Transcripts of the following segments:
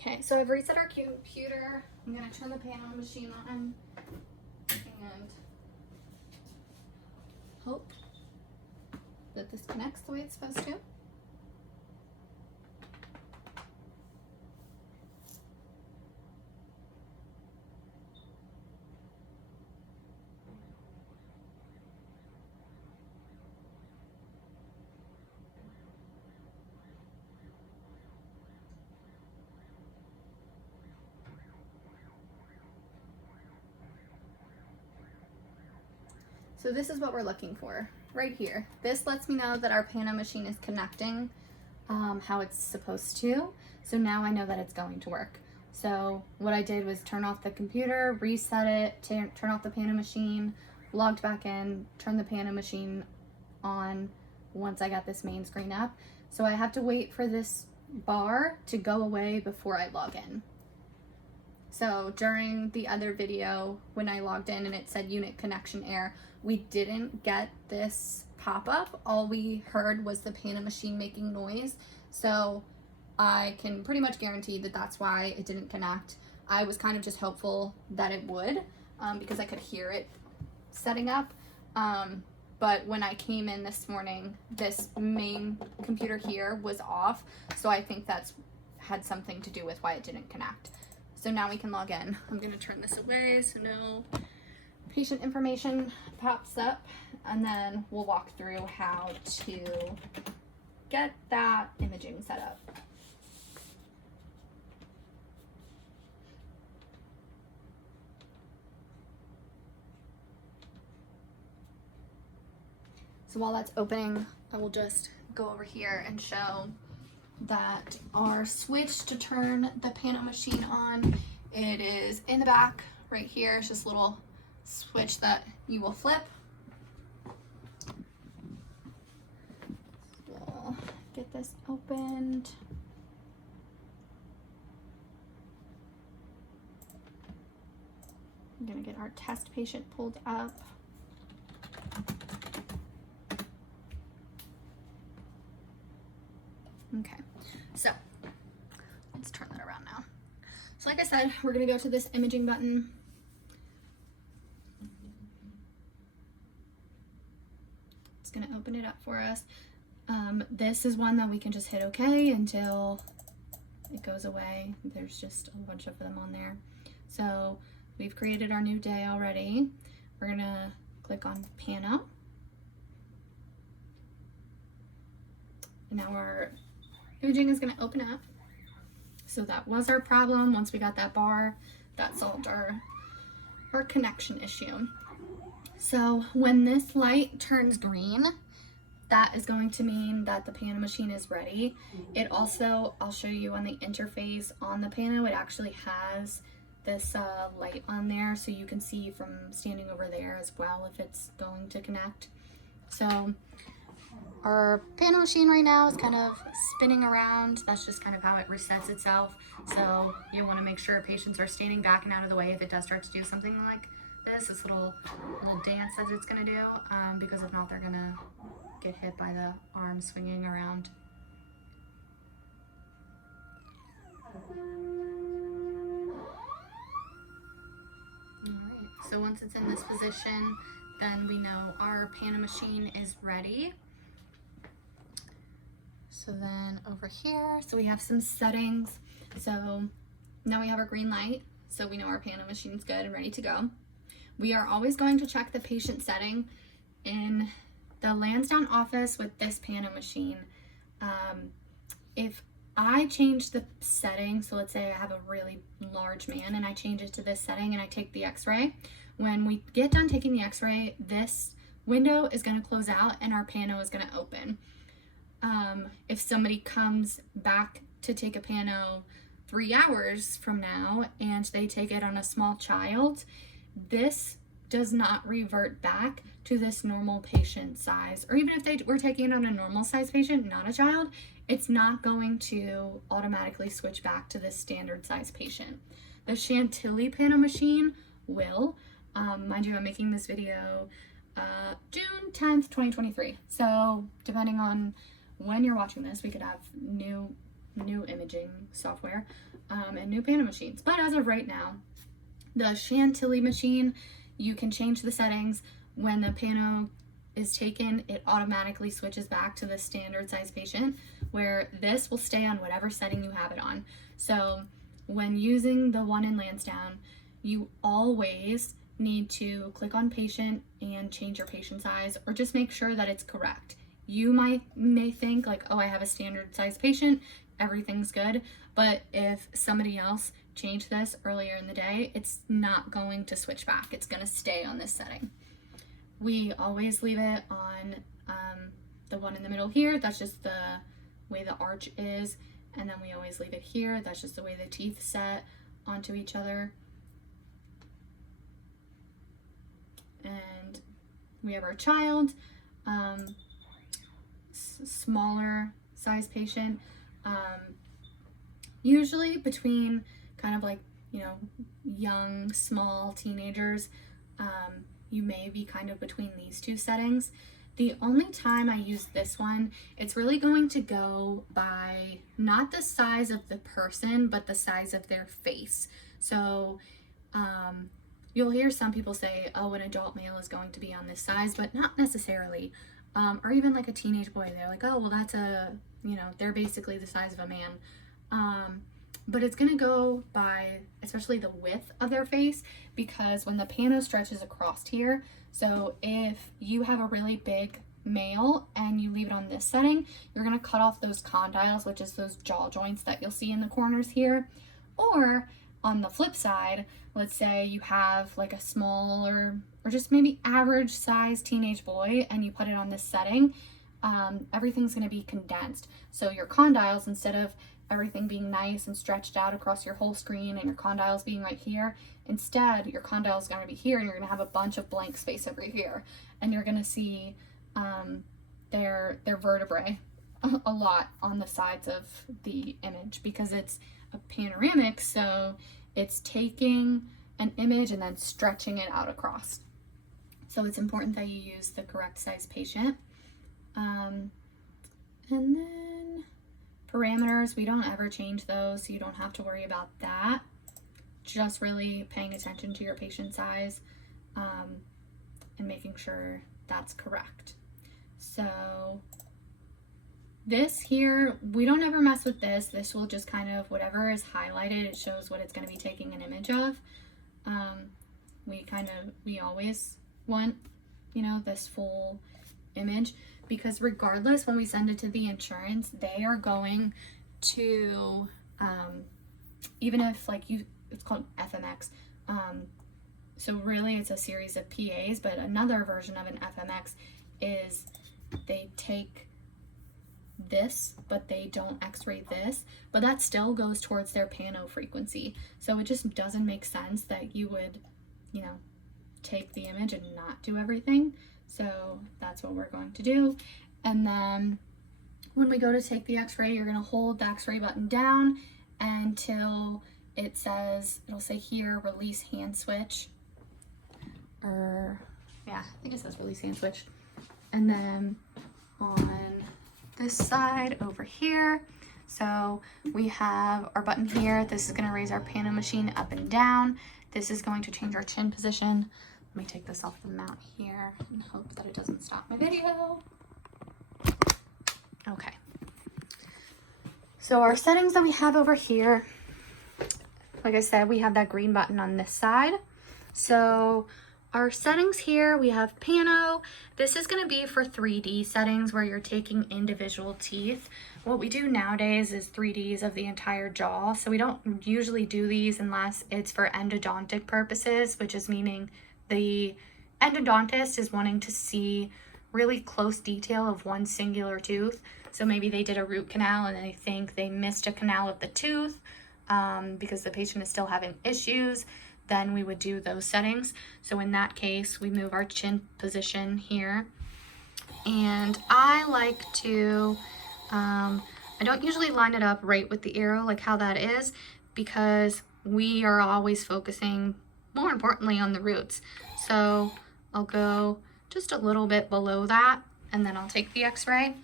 Okay, so I've reset our computer. I'm gonna turn the Pano machine on and hope that this connects the way it's supposed to. So this is what we're looking for right here. This lets me know that our Pano machine is connecting how it's supposed to. So now I know that it's going to work. So what I did was turn off the computer, reset it, turn off the Pano machine, logged back in, turn the Pano machine on once I got this main screen up. So I have to wait for this bar to go away before I log in. So during the other video, when I logged in and it said unit connection error, we didn't get this pop-up. All we heard was the Pano machine making noise. So I can pretty much guarantee that that's why it didn't connect. I was kind of just hopeful that it would because I could hear it setting up. But when I came in this morning, this main computer here was off. So I think that's had something to do with why it didn't connect. So now we can log in. I'm gonna turn this away so no patient information pops up, and then we'll walk through how to get that imaging set up. So while that's opening, I will just go over here and show that our switch to turn the Pano machine on, it is in the back right here. It's just a little switch that you will flip. We'll get this opened. I'm gonna get our test patient pulled up. Okay, so let's turn that around now. So like I said, we're gonna go to this imaging button. It's gonna open it up for us. This is one that we can just hit OK until it goes away. There's just a bunch of them on there. So we've created our new day already. We're gonna click on Pano. And now our imaging is going to open up. So that was our problem. Once we got that bar, that solved our connection issue. So when this light turns green, that is going to mean that the Pano machine is ready. It also, I'll show you on the interface on the Pano, it actually has this light on there, so you can see from standing over there as well if it's going to connect. So our Pano machine right now is kind of spinning around. That's just kind of how it resets itself. So you want to make sure patients are standing back and out of the way if it does start to do something like this little dance that it's going to do, because if not, they're going to get hit by the arm swinging around. Alright, so once it's in this position, then we know our Pano machine is ready. So then over here, so we have some settings. So now we have our green light, so we know our Pano machine's good and ready to go. We are always going to check the patient setting in the Lansdowne office with this Pano machine. If I change the setting, so let's say I have a really large man and I change it to this setting and I take the x-ray, when we get done taking the x-ray, this window is going to close out and our Pano is going to open. If somebody comes back to take a Pano 3 hours from now and they take it on a small child, this does not revert back to this normal patient size. Or even if they were taking it on a normal size patient, not a child, it's not going to automatically switch back to this standard size patient. The Chantilly Pano machine will. Mind you, I'm making this video June 10th, 2023. So depending on when you're watching this, we could have new imaging software. and new Pano machines. But as of right now, the Chantilly machine, you can change the settings. When the Pano is taken, it automatically switches back to the standard size patient, where this will stay on whatever setting you have it on. So when using the one in Lansdowne, you always need to click on patient and change your patient size, or just make sure that it's correct. You may think like, oh, I have a standard size patient, everything's good. But if somebody else changed this earlier in the day, it's not going to switch back. It's going to stay on this setting. We always leave it on the one in the middle here. That's just the way the arch is. And then we always leave it here. That's just the way the teeth set onto each other. And we have our child, smaller size patient, usually between kind of like, you know, young, small teenagers. You may be kind of between these two settings. The only time I use this one, it's really going to go by not the size of the person, but the size of their face. So you'll hear some people say, oh, an adult male is going to be on this size, but not necessarily. Or even like a teenage boy, they're like, oh, well, that's they're basically the size of a man. But it's gonna go by especially the width of their face, because when the Pano stretches across here, so if you have a really big male and you leave it on this setting, you're gonna cut off those condyles, which is those jaw joints that you'll see in the corners here. Or on the flip side, let's say you have like a smaller or just maybe average size teenage boy and you put it on this setting, everything's gonna be condensed. So your condyles, instead of everything being nice and stretched out across your whole screen and your condyles being right here, instead your condyles are going to be here, and you're going to have a bunch of blank space over here, and you're going to see their vertebrae a lot on the sides of the image, because it's a panoramic, so it's taking an image and then stretching it out across. So it's important that you use the correct size patient. And then parameters, we don't ever change those, so you don't have to worry about that. Just really paying attention to your patient size and making sure that's correct. So this here, we don't ever mess with this. This will just kind of, whatever is highlighted, it shows what it's going to be taking an image of. We always want, this full image, because regardless, when we send it to the insurance, they are going to, even if it's called FMX. So really it's a series of PAs, but another version of an FMX is they take this, but they don't x-ray this, but that still goes towards their Pano frequency. So it just doesn't make sense that you would, take the image and not do everything. So that's what we're going to do. And then when we go to take the x-ray, you're going to hold the x-ray button down until it'll say here, release hand switch. I think it says release hand switch. And then on this side over here, so we have our button here. This is going to raise our Pano machine up and down. This is going to change our chin position. Let me take this off the mount here and hope that it doesn't stop my video. Okay. So our settings that we have over here, like I said, we have that green button on this side. So our settings here, we have Pano. This is going to be for 3D settings where you're taking individual teeth. What we do nowadays is 3Ds of the entire jaw. So we don't usually do these unless it's for endodontic purposes, which is meaning the endodontist is wanting to see really close detail of one singular tooth. So maybe they did a root canal and they think they missed a canal of the tooth because the patient is still having issues. Then we would do those settings. So in that case, we move our chin position here. And I like to, I don't usually line it up right with the arrow like how that is, because we are always focusing more importantly on the roots. So I'll go just a little bit below that, and then I'll take the x-ray.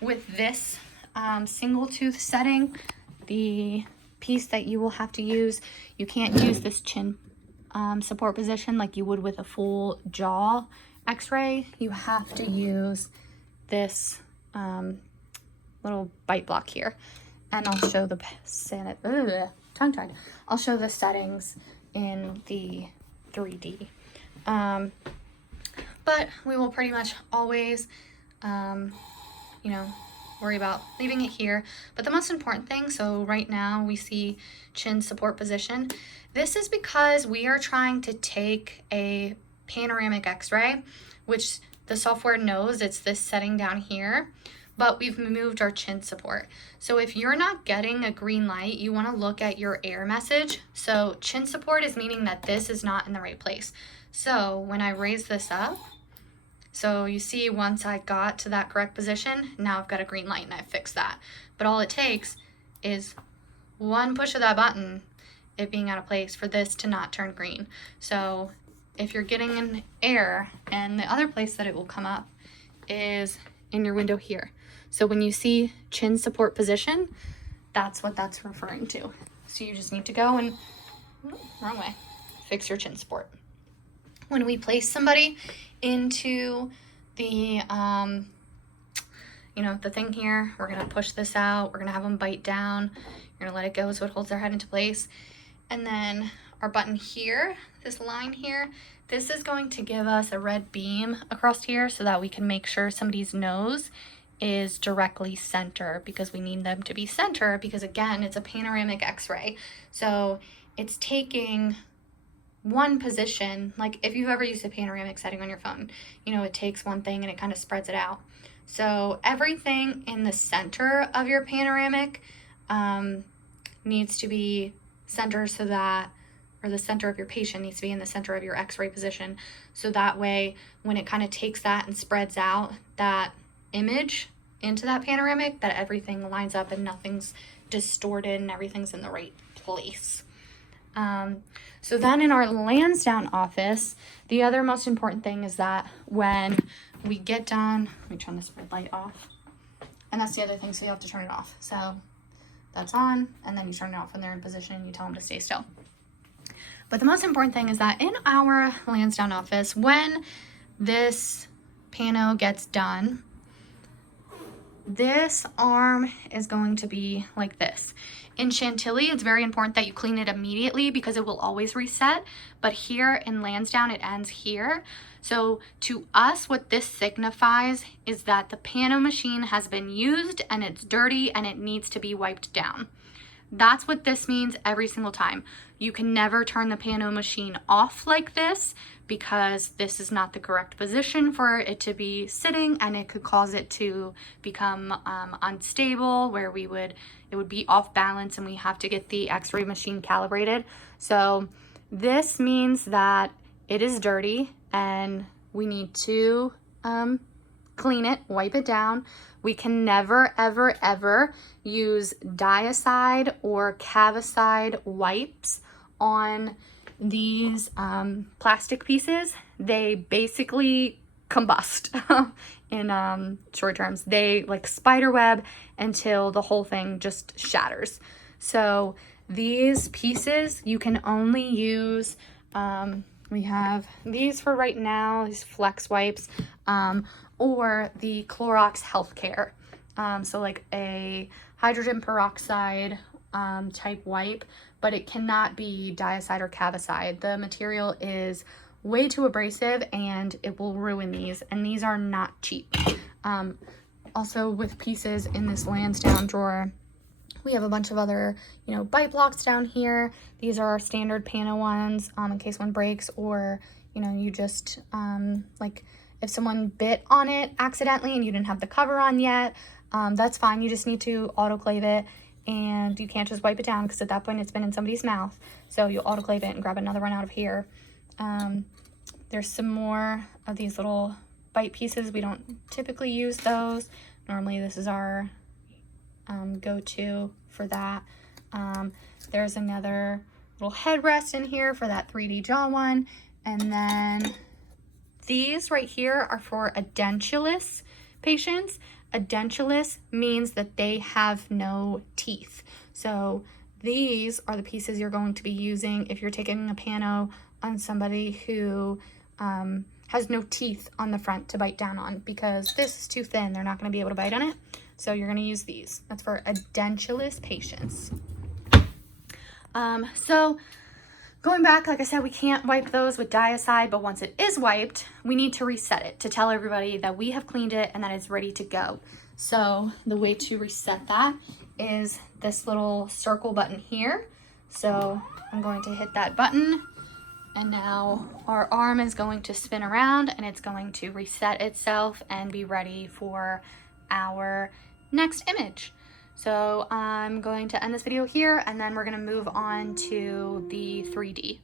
With this single tooth setting, the piece that you will have to use. You can't use this chin support position like you would with a full jaw x-ray. You have to use this little bite block here. And I'll show the tongue-tied. I'll show the settings in the 3D. But we will pretty much always, you know, worry about leaving it here. But the most important thing, so right now we see chin support position. This is because we are trying to take a panoramic x-ray, which the software knows it's this setting down here, but we've moved our chin support. So if you're not getting a green light, you want to look at your error message. So chin support is meaning that this is not in the right place. So when I raise this up, so you see once I got to that correct position, now I've got a green light and I've fixed that. But all it takes is one push of that button, it being out of place, for this to not turn green. So if you're getting an error, and the other place that it will come up is in your window here. So when you see chin support position, that's what that's referring to. So you just need to go and, wrong way, fix your chin support. When we place somebody into the, you know, the thing here, we're gonna push this out, we're gonna have them bite down, you're gonna let it go so it holds their head into place. And then our button here, this line here, this is going to give us a red beam across here so that we can make sure somebody's nose is directly center, because we need them to be center, because again, it's a panoramic x-ray. So it's taking one position, like if you've ever used a panoramic setting on your phone, you know, it takes one thing and it kind of spreads it out. So everything in the center of your panoramic needs to be center, so that, or the center of your patient needs to be in the center of your x-ray position. So that way, when it kind of takes that and spreads out that image into that panoramic, that everything lines up and nothing's distorted and everything's in the right place. So then in our Lansdowne office, the other most important thing is that when we get done, let me turn this red light off. And that's the other thing, so you have to turn it off. So that's on, and then you turn it off when they're in position and you tell them to stay still. But the most important thing is that in our Lansdowne office, when this pano gets done, this arm is going to be like this. In Chantilly, it's very important that you clean it immediately because it will always reset. But here in Lansdowne, it ends here. So to us, what this signifies is that the pano machine has been used and it's dirty and it needs to be wiped down. That's what this means every single time. You can never turn the pano machine off like this, because this is not the correct position for it to be sitting, and it could cause it to become unstable, where it would be off balance and we have to get the x-ray machine calibrated. So this means that it is dirty and we need to clean it, wipe it down. We can never, ever, ever use diazide or cavicide wipes on these plastic pieces. They basically combust in short terms. They like spider web until the whole thing just shatters. So these pieces you can only use, we have these for right now, these flex wipes, or the Clorox Healthcare. So like a hydrogen peroxide type wipe, but it cannot be diazide or cavicide. The material is way too abrasive and it will ruin these, and these are not cheap. Also with pieces in this Lansdowne drawer, we have a bunch of other, you know, bite blocks down here. These are our standard pano ones in case one breaks, or, you know, you just, like if someone bit on it accidentally and you didn't have the cover on yet, that's fine. You just need to autoclave it, and you can't just wipe it down because at that point it's been in somebody's mouth. So you'll autoclave it and grab another one out of here. There's some more of these little bite pieces. We don't typically use those. Normally this is our go-to for that. There's another little headrest in here for that 3D jaw one. And then these right here are for edentulous patients. Edentulous means that they have no teeth. So These are the pieces you're going to be using if you're taking a pano on somebody who has no teeth on the front to bite down on, because this is too thin. They're not going to be able to bite on it. So you're going to use these. That's for edentulous patients. So going back, like I said, we can't wipe those with Diacide, but once it is wiped, we need to reset it to tell everybody that we have cleaned it and that it's ready to go. So the way to reset that is this little circle button here. So I'm going to hit that button, and now our arm is going to spin around and it's going to reset itself and be ready for our next image. So I'm going to end this video here, and then we're going to move on to the 3D.